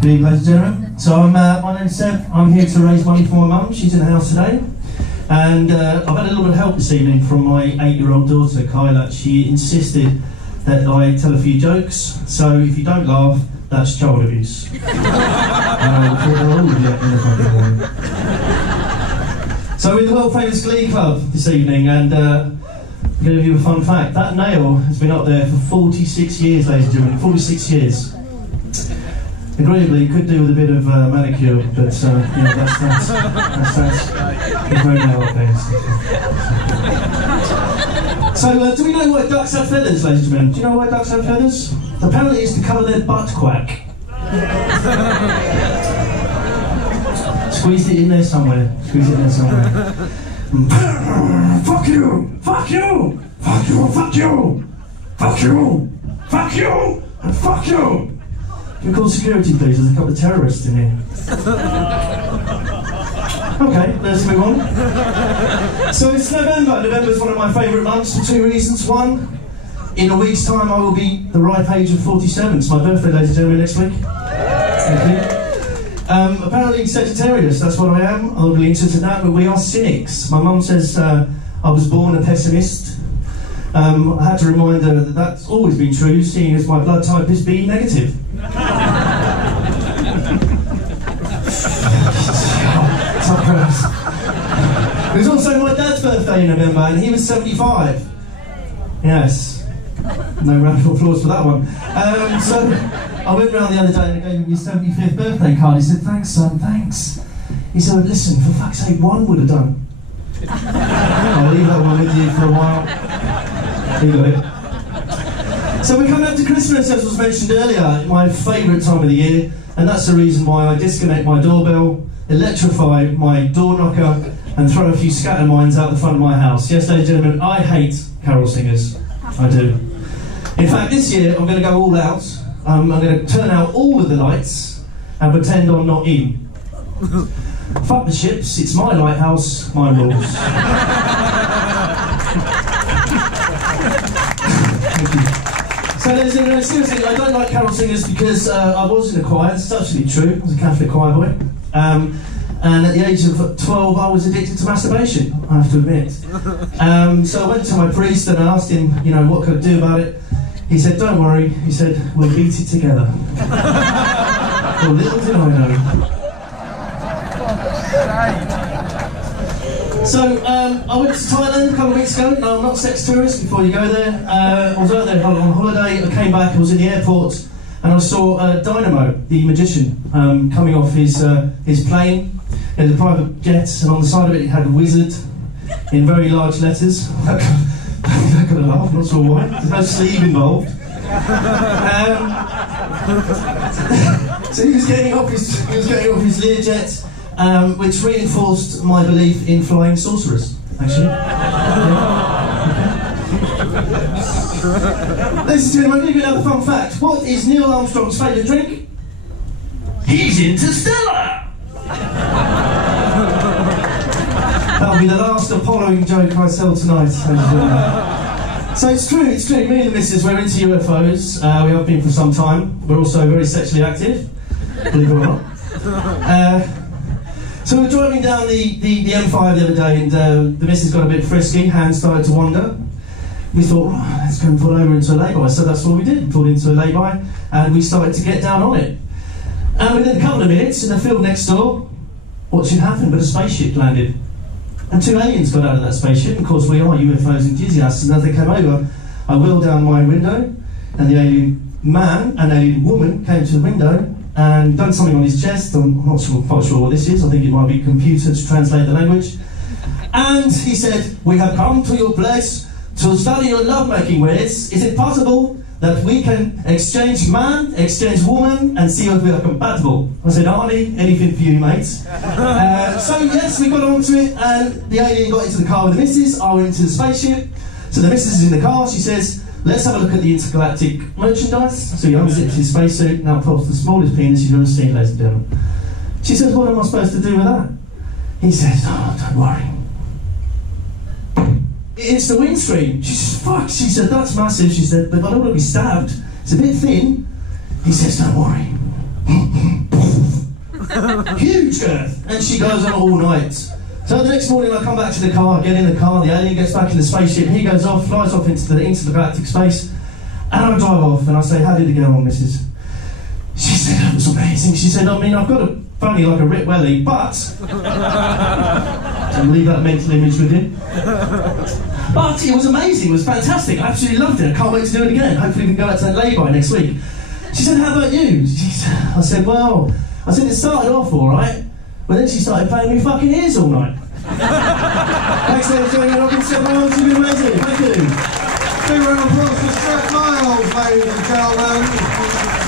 Good evening, ladies and gentlemen. So my name's Seb. I'm here to raise money for my mum. She's in the house today. And I've had a little bit of help this evening from my 8-year-old daughter, Kyla. She insisted that I tell a few jokes. So if you don't laugh, that's child abuse. So we're in the world famous Glee Club this evening, and I'm going to give you a fun fact. That nail has been up there for 46 years, ladies and gentlemen. 46 years. Agreeably, you could do with a bit of manicure, but yeah, that's there's no nail up there. So, do we know why ducks have feathers, ladies and gentlemen? Do you know why ducks have feathers? Apparently it's to cover their butt quack. Squeeze it in there somewhere. Squeeze it in there somewhere. Fuck you! Fuck you! Fuck you! Fuck you! Fuck you! Fuck you! And fuck you! Can we call security, please? There's a couple of terrorists in here. Okay, let's move on. So it's November. November's one of my favourite months for two reasons. One, in a week's time I will be the ripe age of 47. It's my birthday, ladies and gentlemen, next week. Thank you. Apparently Sagittarius, that's what I am. I'm not really interested in that, but we are cynics. My mum says I was born a pessimist. I had to remind her that that's always been true, seeing as my blood type is B negative. It was also my dad's birthday in November, and he was 75. Yes. No round of applause for that one. So I went round the other day and I gave him his 75th birthday card. He said, "Thanks, son, thanks." He said, "Listen, for fuck's sake, one would have done." I'll leave that one with you for a while. You got it. So we're coming up to Christmas, as was mentioned earlier, my favourite time of the year, and that's the reason why I disconnect my doorbell, electrify my door knocker, and throw a few scatter mines out the front of my house. Yes, ladies and gentlemen, I hate carol singers. I do. In fact, this year I'm going to go all out. I'm going to turn out all of the lights and pretend I'm not in. Fuck the ships, it's my lighthouse, my rules. Thank you. So, ladies and gentlemen, seriously, I don't like carol singers because I was in a choir. It's actually true. I was a Catholic choir boy. And at the age of 12, I was addicted to masturbation, I have to admit. So I went to my priest and I asked him, you know, what could I do about it? He said, "Don't worry." He said, "We'll beat it together." Well, little did I know. So, I went to Thailand a couple of weeks ago. No, I'm not a sex tourist, before you go there. I was out there on holiday, I came back, I was in the airport, and I saw Dynamo, the magician, coming off his plane. It was a private jet, and on the side of it, it had "Wizard" in very large letters. I got a laugh, not sure why. There's no sleeve involved. So he was getting off his Learjet, which reinforced my belief in flying sorcerers, actually. Ladies and gentlemen, I'll give you another fun fact. What is Neil Armstrong's favourite drink? He's interstellar! That'll be the last Apolloing joke I tell tonight. So it's true. Me and the missus, we're into UFOs. We have been for some time. We're also very sexually active, believe it or not. So we're driving down the M5 the other day, and the missus got a bit frisky, hands started to wander. We thought, oh, let's go and pull over into a lay-by. So that's what we did. We pulled into a lay-by, and we started to get down on it. And within a couple of minutes, in the field next door, what should happen but a spaceship landed. And two aliens got out of that spaceship. Of course, we are UFOs enthusiasts, and as they came over, I wheeled down my window, and the alien man and alien woman came to the window and done something on his chest. I'm not quite sure what this is. I think it might be computer to translate the language. And he said, "We have come to your place to study your lovemaking ways. Is it possible that we can exchange man, exchange woman, and see if we are compatible?" I said, "Arnie, anything for you, mate." So yes, we got onto it, and the alien got into the car with the missus. I went into the spaceship. So the missus is in the car. She says, "Let's have a look at the intergalactic merchandise." So he unzips his spacesuit, now pops the smallest penis you've ever seen, ladies and gentlemen. She says, "What am I supposed to do with that?" He says, "Oh, don't worry. It's the windscreen." She says, "Fuck," she said, "that's massive." She said, "But I don't want to be stabbed. It's a bit thin." He says, "Don't worry. Huge Earth, and she goes on all night. So the next morning I come back to the car, I get in the car, the alien gets back in the spaceship, he goes off, flies off into the galactic space, and I drive off and I say, how did it go on, Mrs? She said, it was amazing. She said, I mean, I've got a funny like a Rip Welly, but I'll leave that mental image with you. But it was amazing, it was fantastic, I absolutely loved it, I can't wait to do it again. Hopefully we can go out to that lay-by next week. She said, how about you? I said, well, it started off alright, but then she started playing me fucking ears all night. Thanks for joining me, Robin. It's been amazing, thank you. Big round of applause for Seth Miles, ladies and gentlemen.